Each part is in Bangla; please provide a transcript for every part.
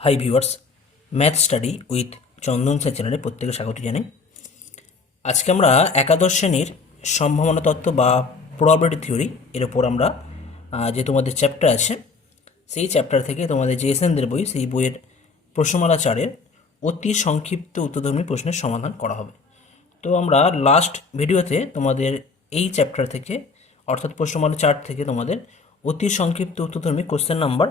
Hi viewers, math study with Chandan sir চ্যানেলে প্রত্যেকে স্বাগত জানাই। আজকে আমরা একাদশ শ্রেণীর সম্ভাবনা তত্ত্ব বা প্রবাবিলিটি থিওরি এর ওপর আমরা যে তোমাদের চ্যাপ্টার আছে সেই চ্যাপ্টার থেকে তোমাদের যে এসএনদের বই সেই বইয়ের প্রশ্নমালা 4-এর অতি সংক্ষিপ্ত উত্তরধর্মী প্রশ্নের সমাধান করা হবে। তো আমরা লাস্ট ভিডিওতে তোমাদের এই চ্যাপ্টার থেকে অর্থাৎ প্রশ্নমালা 4 থেকে তোমাদের অতি সংক্ষিপ্ত উত্তরধর্মী কোশ্চেন নাম্বার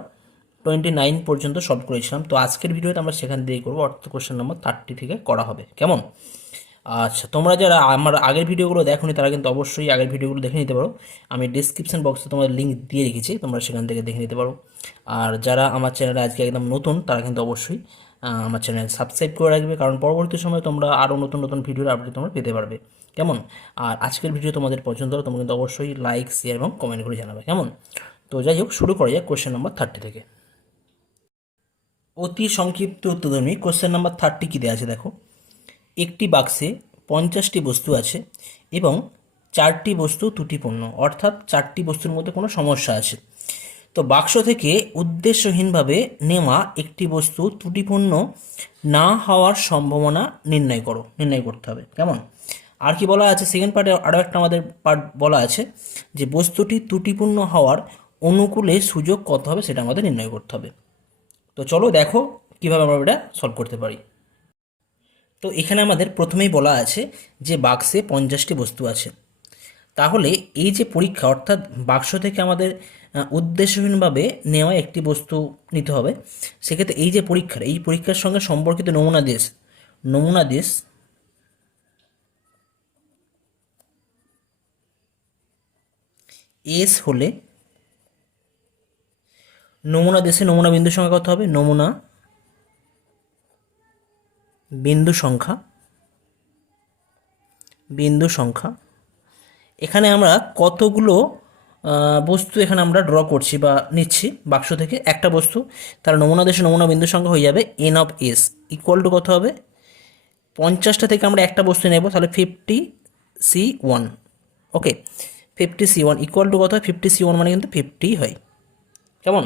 29 পর্যন্ত সলভ করেছিলাম। তো আজকের ভিডিওতে আমরা সেখান থেকেই করবো, অর্থাৎ কোশ্চেন নাম্বার 30 থেকে করা হবে। কেমন? আচ্ছা, তোমরা যারা আমার আগের ভিডিওগুলো দেখোনি তারা কিন্তু অবশ্যই আগের ভিডিওগুলো দেখে নিতে পারো। আমি ডিসক্রিপশন বক্সে তোমাদের লিঙ্ক দিয়ে রেখেছি, তোমরা সেখান থেকে দেখে নিতে পারো। আর যারা আমার চ্যানেলে আজকে একদম নতুন তারা কিন্তু অবশ্যই আমার চ্যানেল সাবস্ক্রাইব করে রাখবে, কারণ পরবর্তী সময় তোমরা আরও নতুন নতুন ভিডিওর আপডেট তোমরা পেতে পারবে। কেমন? আর আজকের ভিডিও তোমাদের পছন্দ হলে তোমরা কিন্তু অবশ্যই লাইক, শেয়ার এবং কমেন্ট করে জানাবে। কেমন? তো যাই হোক, শুরু করা যাক কোশ্চেন নাম্বার 30 থেকে। অতি সংক্ষিপ্ত উত্তরধর্মী কোশ্চেন নাম্বার 30 কী দেওয়া আছে দেখো। একটি বাক্সে 50টি বস্তু আছে এবং 4টি বস্তু ত্রুটিপূর্ণ, অর্থাৎ 4টি বস্তুর মধ্যে কোনো সমস্যা আছে। তো বাক্স থেকে উদ্দেশ্যহীনভাবে নেওয়া একটি বস্তু ত্রুটিপূর্ণ না হওয়ার সম্ভাবনা নির্ণয় করতে হবে। কেমন? আর কি বলা আছে সেকেন্ড পার্টে, আরও একটা আমাদের পার্ট বলা আছে যে বস্তুটি ত্রুটিপূর্ণ হওয়ার অনুকূলে সুযোগ কত হবে সেটা আমাদের নির্ণয় করতে হবে। তো চলো দেখো কীভাবে আমরা এটা সলভ করতে পারি। তো এখানে আমাদের প্রথমেই বলা আছে যে বাক্সে 50টি বস্তু আছে। তাহলে এই যে পরীক্ষা, অর্থাৎ বাক্স থেকে আমাদের উদ্দেশ্যহীনভাবে নেওয়া একটি বস্তু নিতে হবে। সেক্ষেত্রে এই যে এই পরীক্ষার সঙ্গে সম্পর্কিত নমুনা দেশ এস হলে নমুনা দেশে নমুনা বিন্দু সংখ্যা কত হবে? নমুনা বিন্দু সংখ্যা এখানে আমরা কতগুলো বস্তু এখানে আমরা ড্র করছি বা নিচ্ছি বাক্স থেকে একটা বস্তু, তার নমুনা দেশে নমুনা বিন্দু সংখ্যা হয়ে যাবে N of s equal two কত হবে? 50টা থেকে আমরা একটা বস্তু নেব, তাহলে 50C1। Okay, 50C1 equal to কত হয়? 50C1 মানে কিন্তু 50 হয়। কেমন?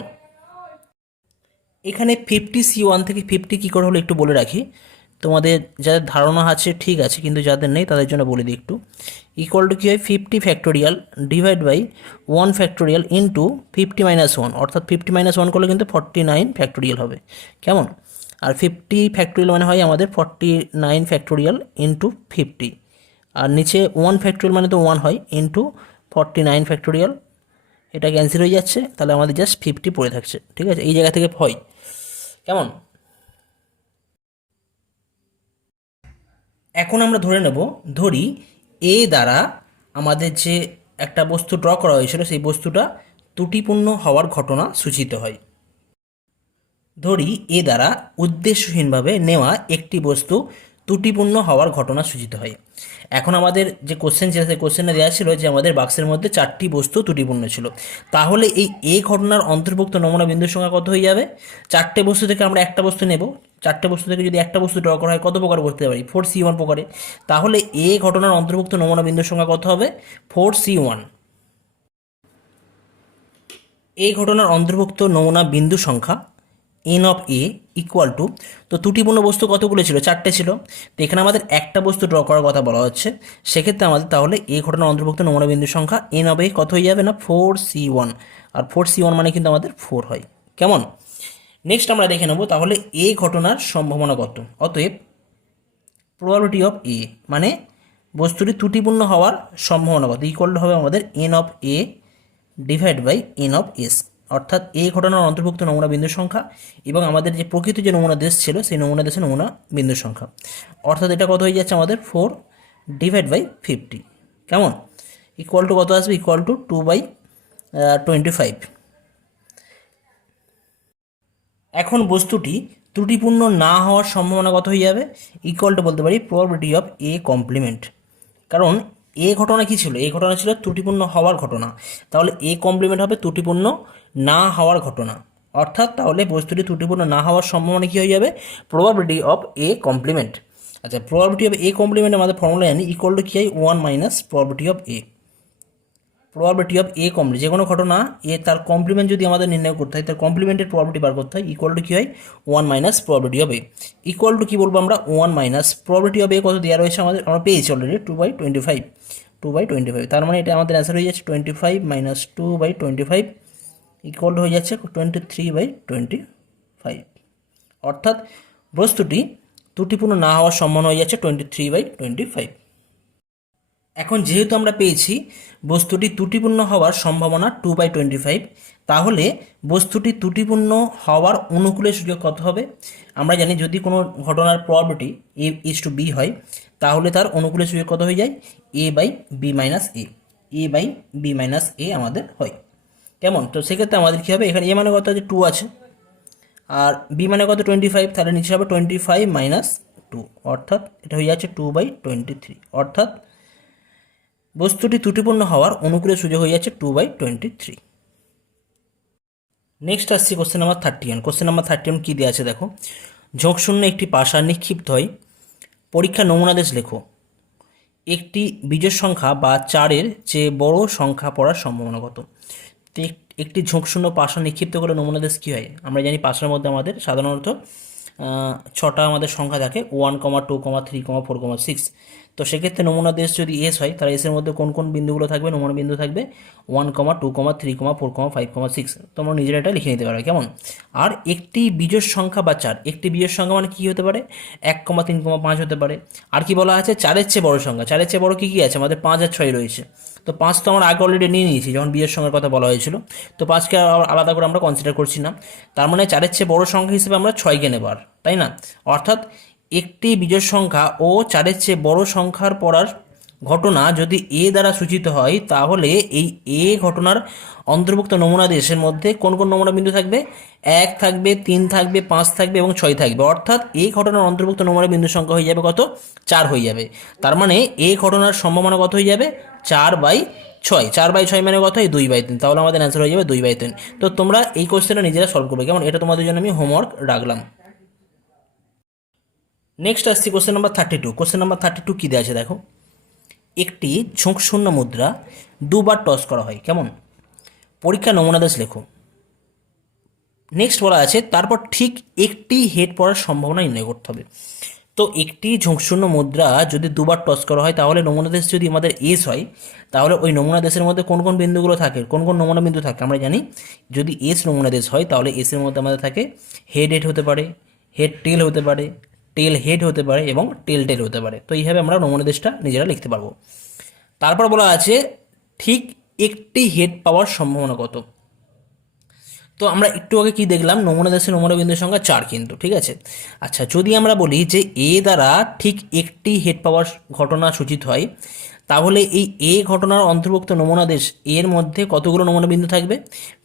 এখানে 50C1 থেকে 50 কী করে হলো একটু বলে রাখি। তোমাদের যাদের ধারণা আছে ঠিক আছে, কিন্তু যাদের নেই তাদের জন্য বলে দিই একটু। ইকুয়াল টু কী হয়? 50 factorial divide by 1 factorial into 50 - 1, অর্থাৎ 50 - 1 করলে কিন্তু 49 ফ্যাক্টোরিয়াল হবে। কেমন? আর 50 ফ্যাক্টোরিয়াল মানে হয় আমাদের 49 ফ্যাক্টোরিয়াল ইন্টু 50, আর নিচে 1 ফ্যাক্টোরিয়াল মানে তো 1 হয়, ইন্টু 49 ফ্যাক্টোরিয়াল। এটা ক্যান্সেল হয়ে যাচ্ছে, তাহলে আমাদের জাস্ট 50 পড়ে থাকছে। ঠিক আছে, এই জায়গা থেকে হয়। কেমন? এখন আমরা ধরি এ দ্বারা আমাদের যে একটা বস্তু ড্র করা হয়েছিল সেই বস্তুটা ত্রুটিপূর্ণ হওয়ার ঘটনা সূচিত হয়। ধরি এ দ্বারা উদ্দেশ্যহীনভাবে নেওয়া একটি বস্তু ত্রুটিপূর্ণ হওয়ার ঘটনা সূচিত হয়। এখন আমাদের যে কোশ্চেন ছিল সেই কোশ্চেনে দেওয়া ছিল যে আমাদের বাক্সের মধ্যে 4টি বস্তু ত্রুটিপূর্ণ ছিল। তাহলে এই ঘটনার অন্তর্ভুক্ত নমুনা বিন্দুর সংখ্যা কত হয়ে যাবে? 4টে বস্তু থেকে আমরা একটা বস্তু নেব, 4টে বস্তু থেকে যদি একটা বস্তু ড্র করা হয় কত প্রকার করতে পারি? 4C1 প্রকারে। তাহলে এই ঘটনার অন্তর্ভুক্ত নমুনা বিন্দুর সংখ্যা কত হবে? 4C1। এই ঘটনার অন্তর্ভুক্ত নমুনা বিন্দু সংখ্যা N of A equal two, তো ত্রুটিপূর্ণ বস্তু কতগুলো ছিল? 4টে ছিল। তো এখানে আমাদের একটা বস্তু ড্র করার কথা বলা হচ্ছে, সেক্ষেত্রে আমাদের তাহলে এই ঘটনার অন্তর্ভুক্ত নমুনা বিন্দু সংখ্যা এন অফ এ কত হয়ে যাবে না? 4C1, আর 4C1 মানে কিন্তু আমাদের 4 হয়। কেমন? নেক্সট আমরা দেখে নেব তাহলে এই ঘটনার সম্ভাবনা কত। অতএব প্রবাবিলিটি অফ এ মানে বস্তুটি ত্রুটিপূর্ণ হওয়ার সম্ভাবনা কত ইকুয়াল টু হবে আমাদের n of a divide by n of s, অর্থাৎ এই ঘটনার অন্তর্ভুক্ত নমুনা বিন্দুর সংখ্যা এবং আমাদের যে প্রকৃত যে নমুনা দেশ ছিল সেই নমুনা দেশের নমুনা বিন্দুর সংখ্যা, অর্থাৎ এটা কত হয়ে যাচ্ছে আমাদের 4 ডিভাইড বাই 50। কেমন? ইকুয়াল টু কত আসবে? Equal to 2/25। এখন বস্তুটি ত্রুটিপূর্ণ না হওয়ার সম্ভাবনা কত হয়ে যাবে? ইকুয়াল টু বলতে পারি প্রবাবিলিটি অফ এ কমপ্লিমেন্ট, কারণ এ ঘটনা কি ছিল? এই ঘটনা ছিল ত্রুটিপূর্ণ হওয়ার ঘটনা, তাহলে এ কমপ্লিমেন্ট হবে ত্রুটিপূর্ণ না হওয়ার ঘটনা, অর্থাৎ তাহলে বস্তুটি ত্রুটিপূর্ণ না হওয়ার সম্ভাবনা কী হয়ে যাবে? Probability of A complement. আচ্ছা, প্রবাবিলিটি অফ এ কমপ্লিমেন্ট আমাদের ফর্মুলা জানি, ইকুয়াল টু কী হয়? 1 - probability of a. Probability of A complement, যে কোনো ঘটনা এ তার কমপ্লিমেন্ট যদি আমাদের নির্ণয় করতে হয়, তার কমপ্লিমেন্টের প্রবাবিলিটি বার করতে হয়, ইকুয়াল টু কী হয় 1 minus probability of A, equal to কী বলবো আমরা 1 মাইনাস প্রবাবিলিটি অফ এ কত দেওয়া রয়েছে আমাদের, আমরা পেয়েছি অলরেডি 2/25, 2/25, তার মানে এটা আমাদের অ্যান্সার হয়ে যাচ্ছে 25 মাইনাস 2/25 ইকুয়াল হয়ে যাচ্ছে 23/25, অর্থাৎ বস্তুটি ত্রুটিপূর্ণ না হওয়ার সম্ভাবনা হয়ে যাচ্ছে 23/25। এখন যেহেতু আমরা পেয়েছি বস্তুটি ত্রুটিপূর্ণ হওয়ার সম্ভাবনা 2/25, তাহলে বস্তুটি ত্রুটিপূর্ণ হওয়ার অনুকূলে সুযোগ কত হবে? আমরা জানি যদি কোনো ঘটনার probability a is to be হয়, তাহলে তার অনুকূলে সুযোগ কত হয়ে যায়? a/b মাইনাস এ, a/b মাইনাস এ আমাদের হয়। কেমন? তো সেক্ষেত্রে আমাদের কী হবে, এখানে এ মানে কত আছে 2 আছে, আর বি মানে কত 25, তাহলে নিচে হবে 25 মাইনাস 2, অর্থাৎ এটা হয়ে যাচ্ছে 2/23, অর্থাৎ বস্তুটি ত্রুটিপূর্ণ হওয়ার অনুকূলে সুযোগ হয়ে যাচ্ছে 2/23। নেক্সট আসছি কোশ্চেন নাম্বার 31। কোশ্চেন নাম্বার 31 কী দেওয়া আছে দেখো, ঝোঁকশূন্য একটি পাশা নিক্ষিপ্ত হয়, পরীক্ষা নমুনাদেশ লেখো, একটি বিজোড় সংখ্যা বা 4-এর চেয়ে বড় সংখ্যা পড়ার সম্ভাবনা কত? তো একটি ঝোঁকশূন্য পাশা নিক্ষিপ্ত করলে নমুনাদেশ কী হয়? আমরা জানি পাশার মধ্যে আমাদের সাধারণত 6টা আমাদের সংখ্যা থাকে, 1, 2, 3, 4, 6। তো সেক্ষেত্রে নমুনা দেশ যদি এস হয়, তাহলে এসের মধ্যে কোন কোন বিন্দুগুলো থাকবে? নমুনা বিন্দু থাকবে 1, 2, 3, 4, 5, 6। তোমরা নিজেরা এটা লিখে নিতে পারো, কেমন? আর একটি বিজোড় সংখ্যা বা 4, একটি বিজোড় সংখ্যা মানে কী হতে পারে? 1, 3, 5 হতে পারে। আর কি বলা আছে? 4-এর চেয়ে বড় সংখ্যা, 4-এর চেয়ে বড় কী কী আছে? আমাদের 5 আর 6 রয়েছে। তো 5 তো আমরা আগে অলরেডি নিয়ে নিয়েছি যখন বিজোড় সংখ্যার কথা বলা হয়েছিল, তো 5কে আলাদা করে আমরা কনসিডার করছি না। তার মানে 4-এর চেয়ে বড় সংখ্যা হিসেবে আমরা 6কে নেবার, তাই না? অর্থাৎ একটি বিজোড় সংখ্যা ও 4-এর চেয়ে বড় সংখ্যার পড়ার ঘটনা যদি এ দ্বারা সূচিত হয়, তাহলে এই এ ঘটনার অন্তর্ভুক্ত নমুনা দেশের মধ্যে কোন কোন নমুনা বিন্দু থাকবে? 1 থাকবে, 3 থাকবে, 5 থাকবে এবং 6 থাকবে। অর্থাৎ এই ঘটনার অন্তর্ভুক্ত নমুনা বিন্দু সংখ্যা হয়ে যাবে কত? 4 হয়ে যাবে। তার মানে এই ঘটনার সম্ভাবনা কত হয়ে যাবে? 4/6, 4/6 মানে কত? এই 2/3, তাহলে আমাদের অ্যান্সার হয়ে যাবে 2/3। তো তোমরা এই কোশ্চেনটা নিজেরা সলভ করবে, কেমন? এটা তোমাদের জন্য আমি হোমওয়ার্ক রাখলাম। নেক্সট আসছি কোশ্চেন নাম্বার 32। কোশ্চেন নাম্বার 32 কী দেওয়া আছে দেখো, একটি ঝোঁকশূন্য মুদ্রা দুবার টস করা হয়, কেমন? পরীক্ষা নমুনাদেশ লেখো। নেক্সট বলা আছে তারপর ঠিক একটি হেড পড়ার সম্ভাবনা নির্ণয় করতে হবে। তো একটি ঝোঁকশূন্য মুদ্রা যদি দুবার টস করা হয়, তাহলে নমুনাদেশ যদি আমাদের এস হয়, তাহলে ওই নমুনা দেশের মধ্যে কোন কোন বিন্দুগুলো থাকে, কোন কোন নমুনা বিন্দু থাকে? আমরা জানি যদি এস নমুনা দেশ হয়, তাহলে এসের মধ্যে আমাদের থাকে হেড হেড হতে পারে, হেড টেল হতে পারে, টেল হেড হতে পারে এবং টেল টেল হতে পারে। তো এইভাবে আমরা নমুনা দেশটা নিজেরা লিখতে পারবো। তারপর বলা আছে ঠিক একটি হেড পাওয়ার সম্ভাবনা কত? তো আমরা একটু আগে কি দেখলাম, নমুনা দেশের নমুনা বিন্দুর সংখ্যা 4 কিন্তু, ঠিক আছে। আচ্ছা, যদি আমরা বলি যে এ দ্বারা ঠিক একটি হেড পাওয়ার ঘটনা সূচিত হয়, তাহলে এই এ ঘটনার অন্তর্ভুক্ত নমুনা দেশ এর মধ্যে কতগুলো নমুনা বিন্দু থাকবে?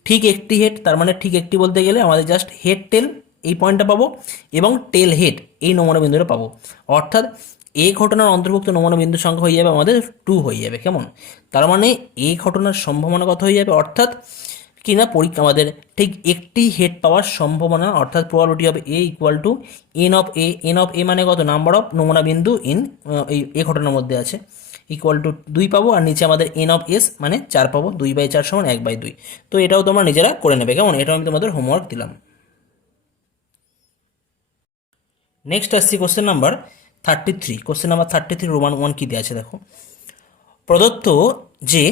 ঠিক একটি হেড, তার মানে ঠিক একটি বলতে গেলে আমাদের জাস্ট হেড টেল এই পয়েন্টটা পাবো এবং টেল হেড এই নমুনা বিন্দুটা পাবো। অর্থাৎ এই ঘটনার অন্তর্ভুক্ত নমুনা বিন্দু সংখ্যা হয়ে যাবে আমাদের 2 হয়ে যাবে, কেমন? তার মানে এই ঘটনার সম্ভাবনা কত হয়ে যাবে? অর্থাৎ কি না, পরীক্ষা আমাদের ঠিক একটি হেড পাওয়ার সম্ভাবনা, অর্থাৎ প্রবাবিলিটি হবে A equal to N of A. N of এ মানে কত? নাম্বার অফ নমুনা বিন্দু ইন এই ঘটনার মধ্যে আছে, ইকুয়াল টু 2 পাবো। আর নিচে আমাদের এন অফ এস মানে 4 পাবো, 2/4 সমান 1/2। তো এটাও তোমরা নিজেরা করে নেবে, কেমন? এটাও আমি তোমাদের হোমওয়ার্ক দিলাম। নেক্সট আসছি question number 33। Question number 33 Roman 1 কী দেওয়া আছে দেখো, প্রদত্ত যে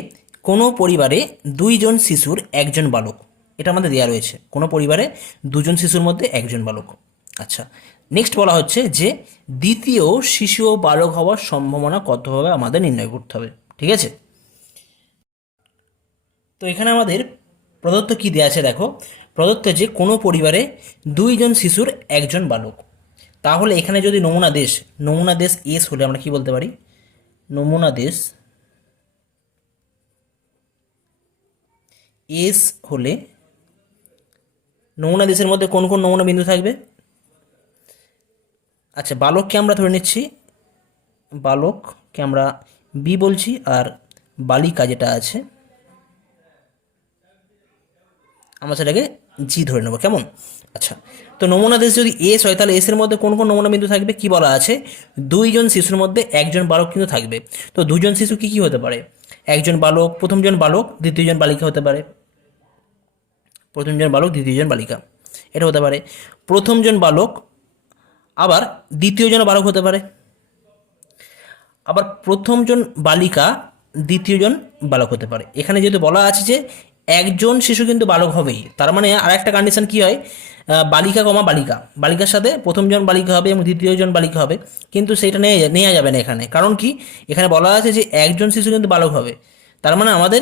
কোনো পরিবারে 2 জন শিশুর 1 জন বালক, এটা আমাদের দেওয়া রয়েছে, কোনো পরিবারে 2 জন শিশুর মধ্যে 1 জন বালক। আচ্ছা, নেক্সট বলা হচ্ছে যে দ্বিতীয় শিশু ও বালক হওয়ার সম্ভাবনা কত হবে আমাদের নির্ণয় করতে হবে, ঠিক আছে। তো এখানে আমাদের প্রদত্ত কী দেওয়া আছে দেখো, প্রদত্ত যে কোনো পরিবারে 2 জন শিশুর 1 জন বালক, তাহলে এখানে যদি নমুনা দেশ এস হলে আমরা কি বলতে পারি? নমুনা দেশ এস হলে নমুনা দেশের মধ্যে কোন কোন নমুনা বিন্দু থাকবে? আচ্ছা, বালককে আমরা ধরে নিচ্ছি, বালককে আমরা বি বলছি, আর বালিকা যেটা আছে আমরা সেটাকে জি ধরে নেবো, কেমন? আচ্ছা, তো নমুনা দেশ যদি এস হয় তাহলে এস এর মধ্যে কোন কোন নমুনা বিন্দু থাকবে? কি বলা আছে, দুইজন শিশুর মধ্যে একজন বালক কিন্তু থাকবে। তো দুজন শিশু কি কি হতে পারে? একজন বালক, প্রথমজন বালক, দ্বিতীয়জন বালিকা হতে পারে। প্রথমজন বালক, দ্বিতীয়জন বালিকা, এটা হতে পারে। প্রথমজন বালক আবার দ্বিতীয়জন বালক হতে পারে। আবার প্রথমজন বালিকা, দ্বিতীয়জন বালক হতে পারে। এখানে যেহেতু বলা আছে যে একজন শিশু কিন্তু বালক হবেই, তার মানে আর একটা কন্ডিশন কি হয়, বালিকা কমা বালিকা, বালিকার সাথে প্রথমজন বালিকা হবে এবং দ্বিতীয়জন বালিকা হবে, কিন্তু সেটা নেওয়া যাবে না এখানে। কারণ কি, এখানে বলা আছে যে একজন শিশু কিন্তু বালক হবে। তার মানে আমাদের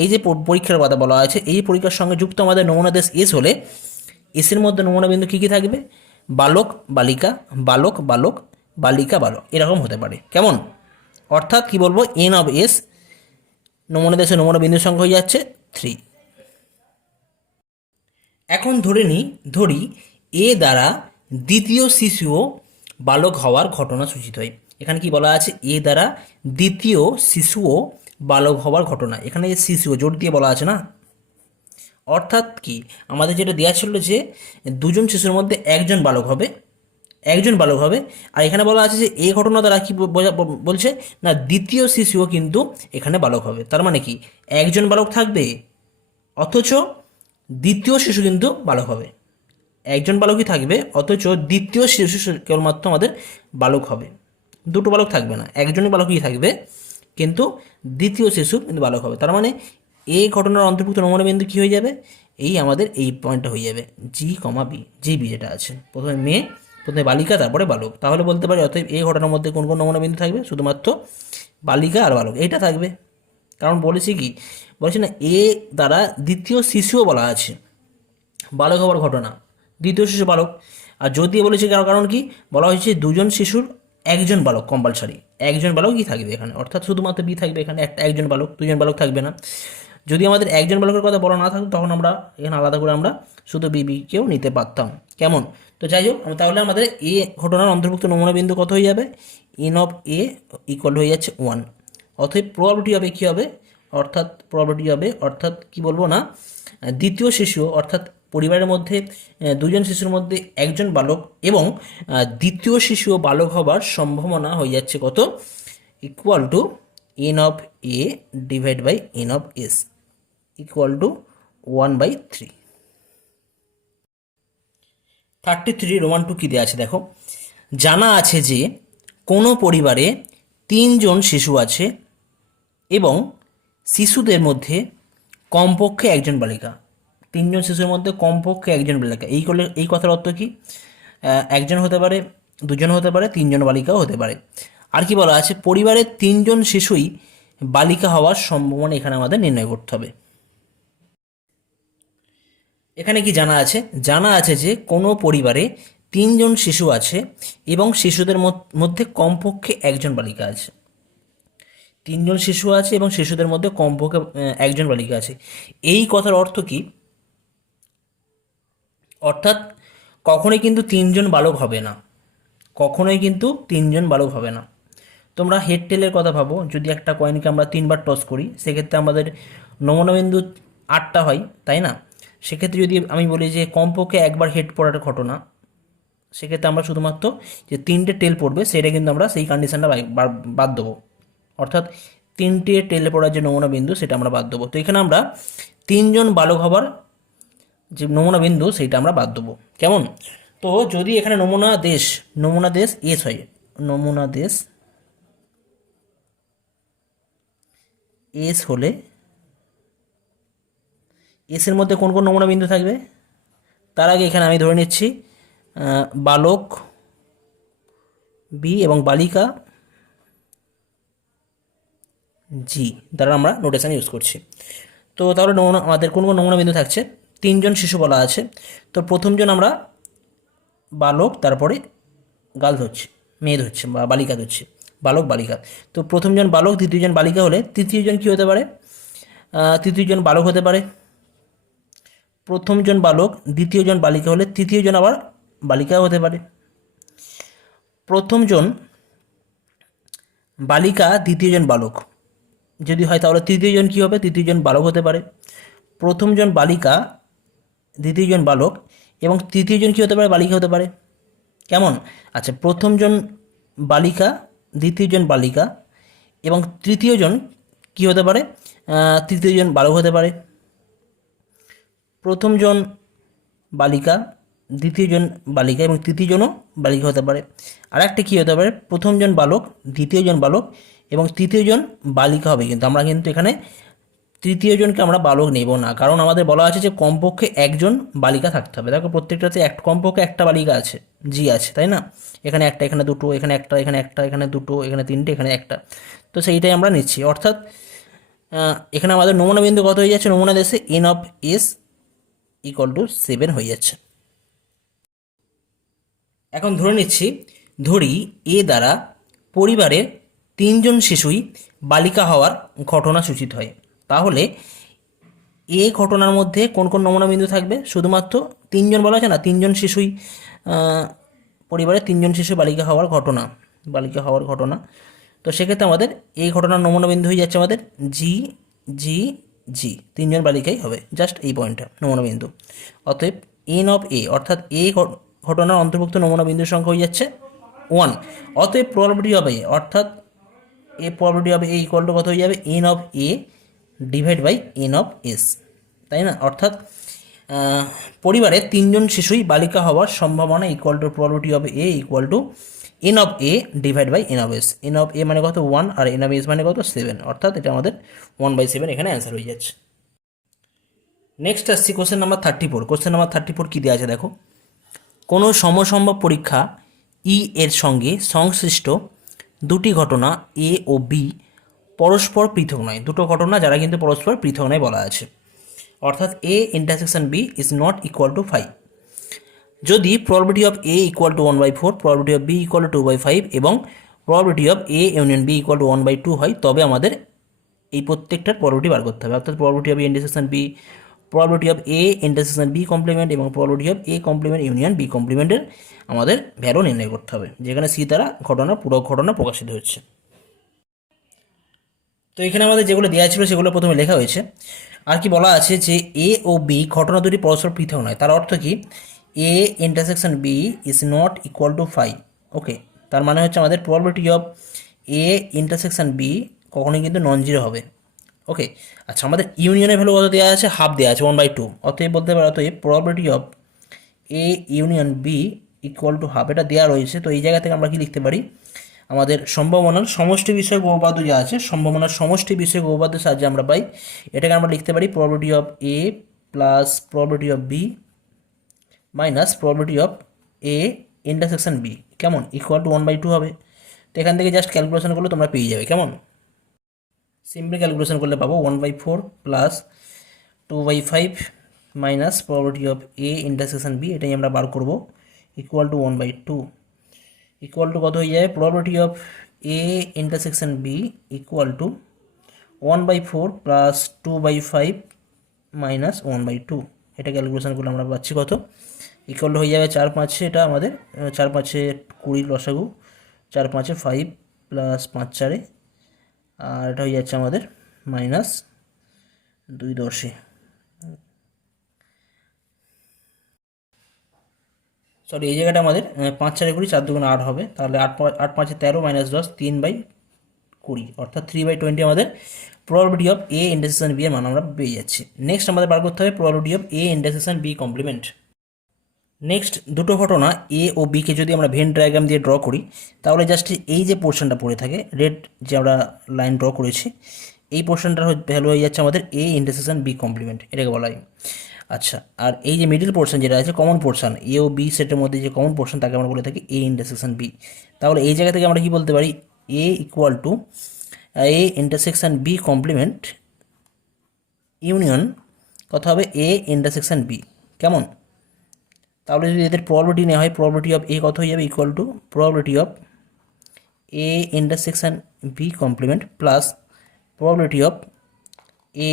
এই যে পরীক্ষার কথা বলা আছে, এই পরীক্ষার সঙ্গে যুক্ত আমাদের নমুনা দেশ এস হলে এসের মধ্যে নমুনা বিন্দু কী কী থাকবে? বালক বালিকা, বালক বালক, বালিকা বালক, এরকম হতে পারে, কেমন? অর্থাৎ কি বলবো, এন অফ এস, নমুনা দেশে নমুনা বিন্দুর সংখ্যা হয়ে যাচ্ছে 3। এখন ধরি এ দ্বারা দ্বিতীয় শিশুও বালক হওয়ার ঘটনা সূচিত হয়। এখানে কি বলা আছে, এ দ্বারা দ্বিতীয় শিশুও বালক হওয়ার ঘটনা। এখানে শিশুও জোর দিয়ে বলা আছে না, অর্থাৎ কি আমাদের যেটা দেওয়া ছিল যে দুজন শিশুর মধ্যে একজন বালক হবে, একজন বালক হবে। আর এখানে বলা আছে যে এই ঘটনা দ্বারা কি বলছে না, দ্বিতীয় শিশুও কিন্তু এখানে বালক হবে। তার মানে কি, একজন বালক থাকবে অথচ দ্বিতীয় শিশু কিন্তু বালক হবে। একজন বালকই থাকবে অথচ দ্বিতীয় শিশু কেবলমাত্র আমাদের বালক হবে, দুটো বালক থাকবে না, একজনই বালকই থাকবে, কিন্তু দ্বিতীয় শিশু কিন্তু বালক হবে। তার মানে এই ঘটনার অন্তর্ভুক্ত নমুনা বিন্দু কী হয়ে যাবে, এই আমাদের এই পয়েন্টটা হয়ে যাবে জি কমা বি, জি বি যেটা আছে, প্রথমে মেয়ে, প্রথমে বালিকা, তারপরে বালক। তাহলে বলতে পারি অতএব এই ঘটনার মধ্যে কোন কোন নমুনা বিন্দু থাকবে? শুধুমাত্র বালিকা আর বালক, এইটা থাকবে। কারণ বলেছি কি, বলেছি না এ দ্বারা দ্বিতীয় শিশুও বলা আছে, বালক হওয়ার ঘটনা, দ্বিতীয় শিশু বালক। আর যদি বলেছি কারণ কি, বলা হয়েছে দুজন শিশুর একজন বালক কম্পালসারি, একজন বালকই থাকবে এখানে, অর্থাৎ শুধুমাত্র বি থাকবে এখানে, একজন বালক, দুজন বালক থাকবে না। যদি আমাদের একজন বালকের কথা বলা না থাকতো তখন আমরা এখানে আলাদা করে আমরা শুধু বিবিকেও নিতে পারতাম, কেমন? তো যাই হোক, তাহলে আমাদের এ ঘটনার অন্তর্ভুক্ত নমুনা বিন্দু কত হয়ে যাবে, এন অফ এ ইকুয়াল হয়ে যাচ্ছে 1। অতএব প্রবাবিলিটি হবে কী হবে, অর্থাৎ কি বলবো না, দ্বিতীয় শিশু অর্থাৎ পরিবারের মধ্যে দুজন শিশুর মধ্যে একজন বালক এবং দ্বিতীয় শিশুও বালক হবার সম্ভাবনা হয়ে যাচ্ছে কত, equal to N of a divide by n of s equal to 1/3। 33 Roman 2 কী দেওয়া আছে দেখো, জানা আছে যে কোনো পরিবারে 3 জন শিশু আছে এবং শিশুদের মধ্যে কমপক্ষে একজন বালিকা। 3 জন শিশুর মধ্যে কমপক্ষে একজন বালিকা, এই কথার অর্থ কি, একজন হতে পারে, দুজন হতে পারে, 3 জন বালিকাও হতে পারে। আর কি বলা আছে, পরিবারের 3 জন শিশুই বালিকা হওয়ার সম্ভাবনা এখানে আমাদের নির্ণয় করতে হবে। এখানে কি জানা আছে যে কোনো পরিবারে 3 জন শিশু আছে এবং শিশুদের মধ্যে কমপক্ষে একজন বালিকা আছে। 3 জন শিশু আছে এবং শিশুদের মধ্যে কমপক্ষে একজন বালিকা আছে। এই কথার অর্থ কি, অর্থাৎ কখনোই কিন্তু 3 জন বালক হবে না, কখনোই কিন্তু 3 জন বালক হবে না। তোমরা হেড টেলের কথা ভাবো, যদি একটা কয়েনকে আমরা 3বার টস করি সেক্ষেত্রে আমাদের নমুনা বিন্দু 8টা হয়, তাই না? সেক্ষেত্রে যদি আমি বলি যে কমপক্ষে একবার হেড পড়ার ঘটনা, সেক্ষেত্রে আমরা শুধুমাত্র যে 3টে টেল পড়বে সেটা কিন্তু আমরা সেই কন্ডিশনটা বাদ দেবো, অর্থাৎ 3টে টেলে পড়ার যে নমুনা বিন্দু সেটা আমরা বাদ দেবো। তো এখানে আমরা 3 জন বালক হবার যে নমুনা বিন্দু সেইটা আমরা বাদ দেবো, কেমন? তো যদি এখানে নমুনা দেশ এস হয়, নমুনা দেশ এস হলে এসের মধ্যে কোন কোন নমুনা বিন্দু থাকবে? তার আগে এখানে আমি ধরে নিচ্ছি বালক বি এবং বালিকা জি দ্বারা আমরা নোটেশন ইউজ করছি। তো তাহলে আমাদের কোন কোন নমুনা বিন্দু থাকছে, 3 জন শিশু বলা আছে। তো প্রথমজন আমরা বালক, তারপরে গার্ল ধরছি, মেয়ে ধরছি বা বালিকা ধরছি, বালক বালিকা। তো প্রথমজন বালক, দ্বিতীয়জন বালিকা হলে তৃতীয়জন কী হতে পারে, তৃতীয়জন বালক হতে পারে। প্রথমজন বালক, দ্বিতীয়জন বালিকা হলে তৃতীয়জন আবার বালিকাও হতে পারে। প্রথমজন বালিকা, দ্বিতীয়জন বালক যদি হয় তাহলে তৃতীয়জন কী হবে, তৃতীয়জন বালক হতে পারে। প্রথমজন বালিকা, দ্বিতীয়জন বালক এবং তৃতীয়জন কী হতে পারে, বালিকা হতে পারে। কেমন? আচ্ছা, প্রথমজন বালিকা, দ্বিতীয়জন বালিকা এবং তৃতীয়জন কী হতে পারে, তৃতীয়জন বালক হতে পারে। প্রথমজন বালিকা, দ্বিতীয়জন বালিকা এবং তৃতীয়জনও বালিকা হতে পারে। আর একটা কী হতে পারে, প্রথমজন বালক, দ্বিতীয়জন বালক এবং তৃতীয়জন বালিকা হবে, কিন্তু আমরা কিন্তু এখানে তৃতীয়জনকে আমরা বালক নেব না, কারণ আমাদের বলা আছে যে কমপক্ষে একজন বালিকা থাকতে হবে। দেখো প্রত্যেকটাতে কমপক্ষে একটা বালিকা আছে, জি আছে, তাই না? এখানে একটা, এখানে দুটো, এখানে একটা, এখানে একটা, এখানে দুটো, এখানে তিনটে, এখানে একটা, তো সেইটাই আমরা নিচ্ছি। অর্থাৎ এখানে আমাদের নমুনা বিন্দু কত হয়ে যাচ্ছে, নমুনা দেশে n অফ s = 7 হয়ে যাচ্ছে। এখন ধরি এ দ্বারা পরিবারের 3জন শিশুই বালিকা হওয়ার ঘটনা সূচিত হয়। তাহলে এ ঘটনার মধ্যে কোন কোন নমুনা বিন্দু থাকবে, শুধুমাত্র 3জন বলা আছে না, 3জন শিশুই পরিবারের 3জন শিশু বালিকা হওয়ার ঘটনা। তো সেক্ষেত্রে আমাদের এই ঘটনার নমুনা বিন্দু হয়ে যাচ্ছে আমাদের জি জি জি, 3জন বালিকাই হবে, জাস্ট এই পয়েন্টটা নমুনা বিন্দু। অতএব n অফ a অর্থাৎ এই ঘটনার অন্তর্ভুক্ত নমুনা বিন্দুর সংখ্যা হয়ে যাচ্ছে 1। অতএব প্রবাবিলিটি অফ a অর্থাৎ প্রবাবিলিটি অফ a কত হয়ে যাবে, n of a divide by n of s, তাই না? অর্থাৎ পরিবারে 3জন শিশুই বালিকা হওয়ার সম্ভাবনা probability of a n of a divide by n of s। n of a মানে কত, 1, আর n অফ s মানে কত, 7। অর্থাৎ এটা আমাদের 1/7 এখানে অ্যান্সার হয়ে যাচ্ছে। নেক্সট আসছি কোশ্চেন নাম্বার 34। কোশ্চেন নাম্বার 34 কী দেওয়া আছে দেখো, কোনো সমসম্ভব পরীক্ষা ই এর সঙ্গে সংশ্লিষ্ট দুটি ঘটনা এ ও বি পরস্পর পৃথক নয়। দুটো ঘটনা যারা কিন্তু পরস্পর পৃথক নয় বলা আছে। অর্থাৎ a intersection b is not equal to 5। যদি probability of a = 1/4, probability of b = 2/5 এবং probability of a union b = 1/2 হয়, তবে আমাদের এই প্রত্যেকটার প্রবাবিলিটি বার করতে হবে। অর্থাৎ probability of a intersection b, probability of a intersection b complement এবং probability of a complement union b কমপ্লিমেন্টের আমাদের ভ্যালু নির্ণয় করতে হবে, যেখানে c দ্বারা পুরো ঘটনা প্রকাশিত হচ্ছে। তো এখানে আমাদের যেগুলো দেওয়া ছিল সেগুলো প্রথমে লেখা হয়েছে। আর কি বলা আছে যে a ও b ঘটনা দুটি পরস্পর পৃথক নয়। তার অর্থ কি, a intersection b is not equal to 5। ওকে, তার মানে হচ্ছে আমাদের probability of a intersection b কখনোই কিন্তু নন জিরো হবে। ওকে, আচ্ছা, আমাদের ইউনিয়নের ভ্যালু কত দেওয়া আছে, হাফ দেওয়া আছে, 1/2। অতএব বলতে পারো, অতএব probability of a union b = half, এটা দেওয়া রয়েছে। তো এই জায়গা থেকে আমরা কি লিখতে পারি, আমাদের সম্ভাবনার সমষ্টি বিষয়ক উপপাদ্য যা আছে, সম্ভাবনার সমষ্টি বিষয়ক উপপাদ্যের সাহায্যে আমরা পাই, এটাকে আমরা লিখতে পারি probability of a plus probability of b minus probability of a intersection b, কেমন, = 1/2 হবে। তো এখান থেকে জাস্ট ক্যালকুলেশন করলে তোমরা পেয়ে যাবে, কেমন, সিম্পলি ক্যালকুলেশন করলে পাবো 1/4 plus 2/5 minus probability of a intersection b, এটাই আমরা বার করবো, = 1/2 কত হয়ে যাবে, probability of a intersection b = 1/4 plus 2/5 minus 1/2। এটা ক্যালকুলেশন করলে আমরা পাচ্ছি কত, ইকুয়াল হয়ে যাবে 4/5, এটা আমাদের 4/5 20 লসাগু, 4/5 5 প্লাস 5/4, আর এটা হয়ে যাচ্ছে আমাদের মাইনাস 2/10। সরি, এই জায়গাটা আমাদের 5/4 20, 4×2 8 হবে, তাহলে 8×5 13 মাইনাস 10, 3/20, অর্থাৎ 3/20 আমাদের probability of a intersection b এর মান আমরা পেয়ে যাচ্ছি। নেক্সট আমাদের বার করতে হবে probability of a intersection b complement. Next দুটো ঘটনা a ও b কে যদি আমরা ভেন ডায়াগ্রাম দিয়ে ড্র করি, তাহলে জাস্ট এই যে পোর্শনটা পড়ে থাকে, রেড যে আমরা লাইন ড্র করেছি, এই পোর্শনটার ভ্যালু হয়ে যাচ্ছে আমাদের a ইন্টারসেকশন b কমপ্লিমেন্ট, এটাকে বলা হয়। আচ্ছা, আর এই যে মিডিল পোর্শন যেটা আছে, কমন পোর্শন এ ও বি সেটের মধ্যে যে কমন পোর্শন, তাকে আমরা বলে থাকি a ইন্টারসেকশন b। তাহলে এই জায়গা থেকে আমরা কি বলতে পারি, a = a intersection b complement union কত হবে, a ইন্টারসেকশন b, কেমন। তাহলে যদি এদের প্রবাবিলিটি নেওয়া হয়, প্রবাবিলিটি অফ a কত হয়ে যাবে, = probability of a intersection b complement plus probability of a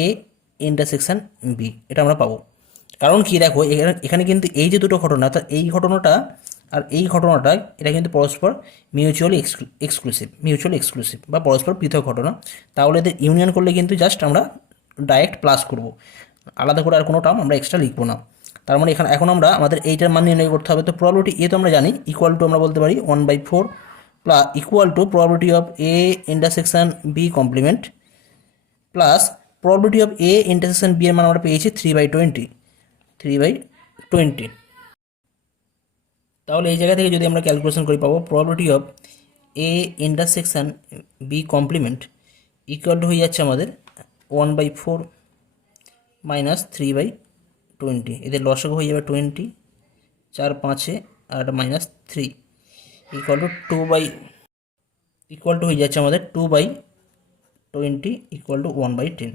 intersection b, এটা আমরা পাবো। কারণ কি দেখো, এখানে কিন্তু এই যে দুটো ঘটনা, অর্থাৎ এই ঘটনাটা আর এই ঘটনাটা, এটা কিন্তু পরস্পর মিউচুয়ালি এক্সক্লুসিভ বা পরস্পর পৃথক ঘটনা। তাহলে এদের ইউনিয়ন করলে কিন্তু জাস্ট আমরা ডাইরেক্ট প্লাস করব, আলাদা করে আর কোনো টার্ম আমরা এক্সট্রা লিখবো না। তার মানে এখানে এখন আমরা আমাদের এইটার মান নির্ণয় করতে হবে। তো প্রবাবিলিটি এ তো আমরা জানি ইকুয়াল টু আমরা বলতে পারি 1/4 plus equal to probability of a intersection b complement plus probability of a intersection b এর মান আমরা পেয়েছি 3/20 3/20। তাহলে এই জায়গা থেকে যদি আমরা ক্যালকুলেশন করি পাবো probability of a intersection b complement equal to হয়ে যাচ্ছে আমাদের 1/4 মাইনাস 3/20, এদের লসাগু হয়ে যাবে 20, 4 5 আর -3 ইকুয়াল টু হয়ে যাচ্ছে আমাদের 2/20 ইকুয়াল টু 1/10,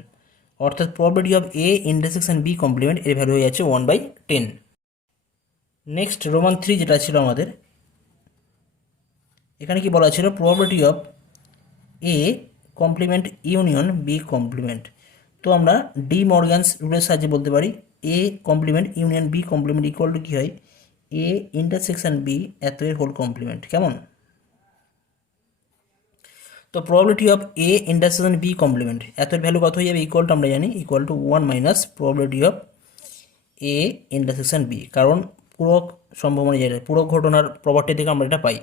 অর্থাৎ probability of a intersection b complement এর ভ্যালু হয়ে যাচ্ছে 1/10। নেক্সট রোমান 3 যেটা ছিল আমাদের, এখানে কি বলা ছিল probability of A complement union B complement. তো আমরা ডি মর্গ্যানস রুলের সাহায্যে বলতে পারি A complement union B complement equal to কী হয় এ ইন্টারসেকশন বি এত এর হোল কমপ্লিমেন্ট। কেমন? তো probability of a intersection b complement এত ভ্যালু কত হয়ে যাবে ইকুয়াল টু আমরা জানি equal to 1 minus probability of a intersection b, কারণ পূরক সম্ভাবনা যেটা পূরক ঘটনার প্রপার্টি থেকে আমরা এটা পাই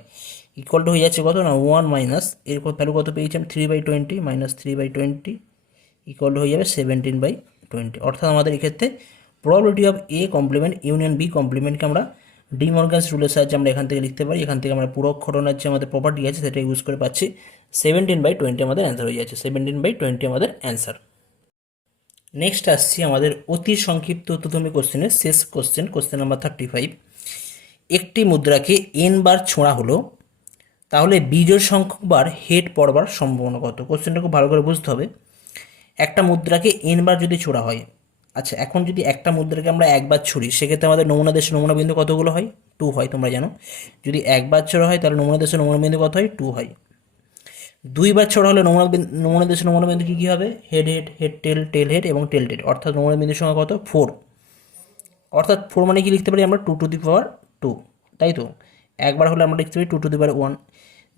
ইকুয়াল টু হয়ে যাচ্ছে কত না 1 মাইনাস এর ভ্যালু কত পেয়েছি আমি 3/20 মাইনাস 3/20 ইকুয়াল টু হয়ে যাবে 17/20, অর্থাৎ আমাদের এক্ষেত্রে probability of A complement union B কমপ্লিমেন্টকে আমরা ডি মর্গ্যানস রুলের সাহায্যে আমরা এখান থেকে লিখতে পারি। এখান থেকে আমরা পূরক ঘটনার যে আমাদের প্রপার্টি আছে সেটা ইউজ করে পাচ্ছি 17/20 আমাদের অ্যান্সার হয়ে যাচ্ছে, 17/20 আমাদের অ্যান্সার। নেক্সট আসছি আমাদের অতি সংক্ষিপ্ত উত্তরধর্মী কোশ্চেনের শেষ কোশ্চেন নাম্বার 35। একটি মুদ্রাকে n বার ছোঁড়া হলো, তাহলে বিজোড় সংখ্যক বার হেড পড়বার সম্ভাবনা কত? কোশ্চেনটা খুব ভালো করে বুঝতে হবে। একটা মুদ্রাকে n বার যদি ছোড়া হয়, আচ্ছা এখন যদি একটা মুদ্রাকে আমরা একবার ছুড়ি সেক্ষেত্রে আমাদের নমুনা দেশের নমুনা বিন্দু কতগুলো হয়? 2 হয়, তোমরা জানো। যদি একবার ছোড়া হয় তাহলে নমুনা দেশের নমুনা বিন্দু কত হয়? 2 হয়। দুইবার ছোড়া হলে নমুনা দেশের নমুনা বিন্দু কী হবে? Head head head tail tail head এবং টেল টেল, অর্থাৎ নমুনা বিন্দুর সংখ্যা কত? 4। অর্থাৎ 4 মানে কি লিখতে পারি আমরা 2 টু দি পাওয়ার 2, তাই তো? একবার হলে আমরা লিখতে পারি 2 টু দি পাওয়ার 1।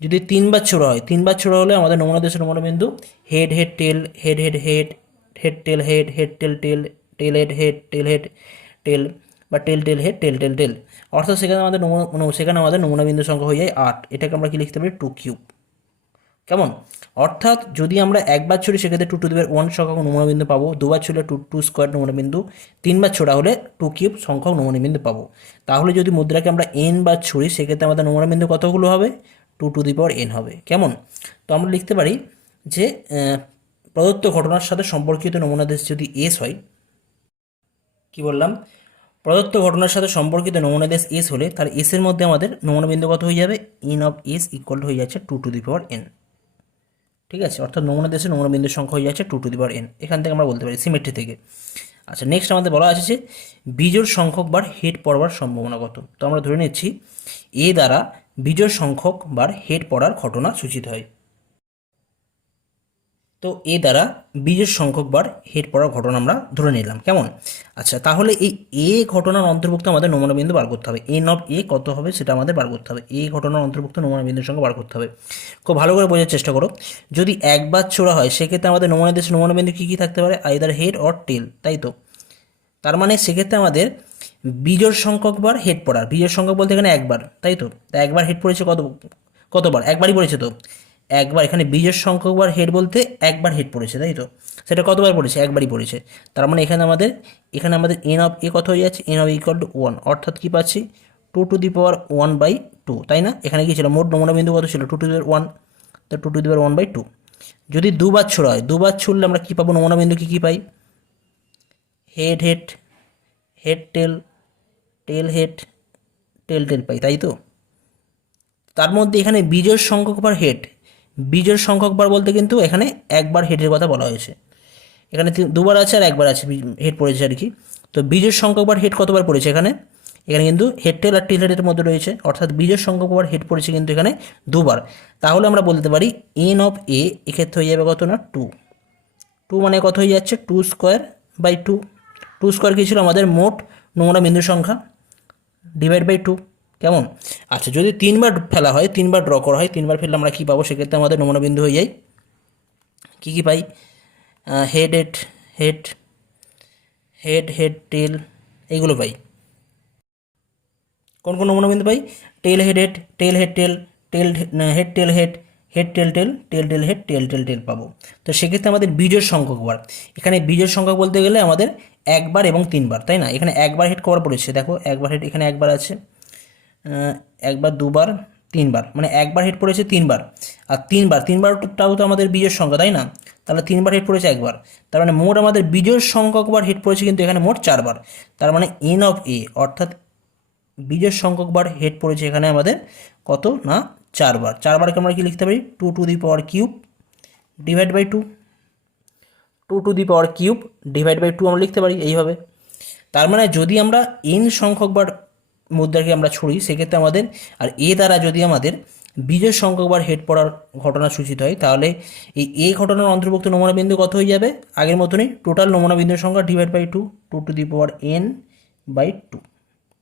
যদি 3বার ছোড়া হয়, 3বার ছোড়া হলে আমাদের নমুনা দেশের নমুনা বিন্দু head head tail head head head head tail head head tail tail tail head head tail head tail বা tail tail head tail tail টেল, অর্থাৎ সেখানে আমাদের নমুনা বিন্দুর সংখ্যা হয়ে যায় 8। এটাকে আমরা কি লিখতে পারি? 2 কিউব। কেমন? অর্থাৎ যদি আমরা একবার ছুড়ি সেক্ষেত্রে 2 টু দি পাওয়ার 1 সংখ্যক নমুনা বিন্দু পাবো, দুবার ছুড়লে 2 স্কোয়ার নমুনা বিন্দু, 3বার ছোড়া হলে 2 কিউব সংখ্যক নমুনা বিন্দু পাবো। তাহলে যদি মুদ্রাকে আমরা n বার ছুড়ি সেক্ষেত্রে আমাদের নমুনা বিন্দু কতগুলো হবে? 2 টু দি পাওয়ার n হবে। কেমন? তো আমরা লিখতে পারি যে প্রদত্ত ঘটনার সাথে সম্পর্কিত নমুনা দেশ যদি s হয়, কি বললাম? প্রদত্ত ঘটনার সাথে সম্পর্কিত নমুনা দেশ s হলে তার s এর মধ্যে আমাদের নমুনা বিন্দু কত হয়ে যাবে? n অফ s ইকুয়াল হয়ে যাচ্ছে 2 টু দি পাওয়ার n। ঠিক আছে, অর্থাৎ নমুনা দেশে নমুনা বিন্দুর সংখ্যা হয়ে যাচ্ছে 2 টু দি পাওয়ার n। এখান থেকে আমরা বলতে পারি সিমেট্রি থেকে। আচ্ছা নেক্সট আমাদের বলা আছে যে বিজোড় সংখ্যক বার হেড পড়বার সম্ভাবনা কত? তো আমরা ধরে নিচ্ছি এ দ্বারা বিজোড় সংখ্যক বার হেড পড়ার ঘটনা সূচিত হয়। তো এ দ্বারা বিজোড় সংখ্যক বার হেড পড়ার ঘটনা আমরা ধরে নিলাম। কেমন? আচ্ছা তাহলে এই এ ঘটনার অন্তর্ভুক্ত আমাদের নমুনা বিন্দু বার করতে হবে। এন অফ এ কত হবে সেটা আমাদের বার করতে হবে। এ ঘটনার অন্তর্ভুক্ত নমুনা বিন্দুর সংখ্যা বার করতে হবে। খুব ভালো করে বোঝার চেষ্টা করো। যদি একবার ছোড়া হয় সেক্ষেত্রে আমাদের নমুনা দেশের নমুনা বিন্দু কী কী থাকতে পারে? আইদার হেড অর টেল, তাই তো? তার মানে সেক্ষেত্রে আমাদের বিজোড় সংখ্যক বার হেড পড়ার, বিজোড় সংখ্যক বলতে এখানে একবার, তাই তো? তা একবার হেড পড়েছে কতবার? একবারই পড়েছে তো। একবার, এখানে বিজোড় সংখ্যক বার হেড বলতে একবার হেড পড়েছে, তাই তো? সেটা কতবার পড়েছে? একবারই পড়েছে। তার মানে এখানে আমাদের এন অফ এ কত হয়ে যাচ্ছে? এন অফ ইকুয়াল টু 1, অর্থাৎ কী পাচ্ছি? 2 টু দি পাওয়ার 1/2, তাই না? এখানে কি ছিল? মোট নমুনা বিন্দু কত ছিল? 2 টু দি পাওয়ার 1, তো 2 টু দি পাওয়ার 1/2। যদি দুবার ছোড়া হয়, দুবার ছুড়লে আমরা কী পাবো? নমুনা বিন্দু কী কী পাই? Head head head tail tail head tail tail পাই, তাই তো? তার মধ্যে এখানে বিজোড় সংখ্যক বার হেড, বিজোড় সংখ্যক বার বলতে কিন্তু এখানে একবার হেডের কথা বলা হয়েছে। এখানে দুবার আছে আর একবার আছে হেড পড়েছে আর কি। তো বিজোড় সংখ্যক বার হেড কতবার পড়েছে এখানে? এখানে কিন্তু হেড টেল আর টেল হেডের মধ্যে রয়েছে, অর্থাৎ বিজোড় সংখ্যক বার হেড পড়েছে কিন্তু এখানে দুবার। তাহলে আমরা বলতে পারি এন অফ এ এক্ষেত্রে হয়ে যাবে কত না? 2। 2 মানে কত হয়ে যাচ্ছে? 2 স্কোয়ার বাই 2। 2 স্কোয়ার কী ছিল? আমাদের মোট নমুনা বিন্দুর সংখ্যা ডিভাইড বাই 2। কেমন? আচ্ছা যদি 3বার ফেলা হয়, 3বার ড্র করা হয়, 3বার ফেললে আমরা কী পাবো? সেক্ষেত্রে আমাদের নমুনা বিন্দু হয়ে যায় কী কী পাই? Head head head head head tail এইগুলো পাই। কোন কোন নমুনাবিন্দু পাই? Tail head head, tail head tail, tail head tail head, head tail tail, tail tail head, tail tail tail পাবো। তো সেক্ষেত্রে আমাদের বিজোড় সংখ্যক বার, এখানে বিজোড় সংখ্যক বলতে গেলে আমাদের একবার এবং তিনবার, তাই না? এখানে একবার হেড কবার পড়েছে, দেখো একবার হেড এখানে একবার আছে, একবার দুবার তিনবার, মানে একবার হেড পড়েছে তিনবার, আর তিনবারটাও তো আমাদের বিজোড় সংখ্যা, তাই না? তাহলে তিনবার হেড পড়েছে একবার, তার মানে মোট আমাদের বিজোড় সংখ্যক বার হেড পড়েছে কিন্তু এখানে মোট চারবার। তার মানে এন অফ এ অর্থাৎ বিজোড় সংখ্যক বার হেড পড়েছে এখানে আমাদের কত না চারবার। চারবারকে আমরা কি লিখতে পারি? 2^3 ডিভাইড বাই 2, 2^3 ডিভাইড বাই 2 আমরা লিখতে পারি এইভাবে। তার মানে যদি আমরা এন সংখ্যক বার মুদ্রাকে আমরা ছড়ি সেক্ষেত্রে আমাদের, আর এ দ্বারা যদি আমাদের বিজোড় সংখ্যক বার হেড পড়ার ঘটনা সূচিত হয়, তাহলে এই এ ঘটনার অন্তর্ভুক্ত নমুনা বিন্দু কত হয়ে যাবে? আগের মতনই টোটাল নমুনা বিন্দুর সংখ্যা ডিভাইড বাই 2, 2^n/2।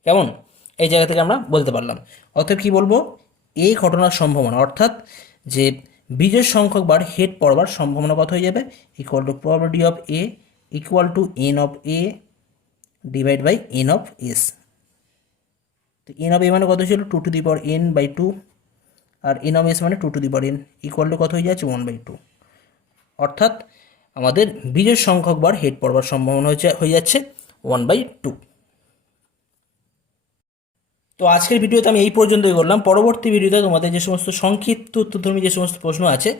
কেমন? এই জায়গা থেকে আমরা বলতে পারলাম। অতএব কী বলবো? এই ঘটনার সম্ভাবনা অর্থাৎ যে বিজোড় সংখ্যক বার হেড পড়বার সম্ভাবনা কত হয়ে যাবে? Equal to probability of A equal to N of a divide by n of s. তো এন অফ এ মানে কত ছিল? 2^n/2, R N of S মানে 2^n ইকুয়াল টু কত হয়ে যাচ্ছে? 1/2। অর্থাৎ আমাদের বিজোড় সংখ্যক বার হেড পড়বার সম্ভাবনা হয়ে যাচ্ছে 1/2। তো আজকের ভিডিওতে আমি এই পর্যন্তই করলাম। পরবর্তী ভিডিওতে তোমাদের যে সমস্ত সংক্ষিপ্ত উত্তরধর্মী যে সমস্ত প্রশ্ন আছে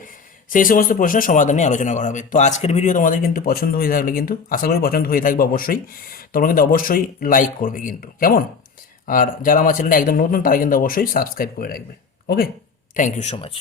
সেই সমস্ত প্রশ্নের সমাধান নিয়ে আলোচনা করা হবে। তো আজকের ভিডিও তোমাদের কিন্তু পছন্দ হয়ে থাকলে, কিন্তু আশা করি পছন্দ হয়ে থাকবে অবশ্যই, তোমরা কিন্তু অবশ্যই লাইক করবে কিন্তু, কেমন? আর যারা আমার চ্যানেলে একদম নতুন তারা কিন্তু অবশ্যই সাবস্ক্রাইব করে রাখবে। ওকে, থ্যাংক ইউ সো মাচ।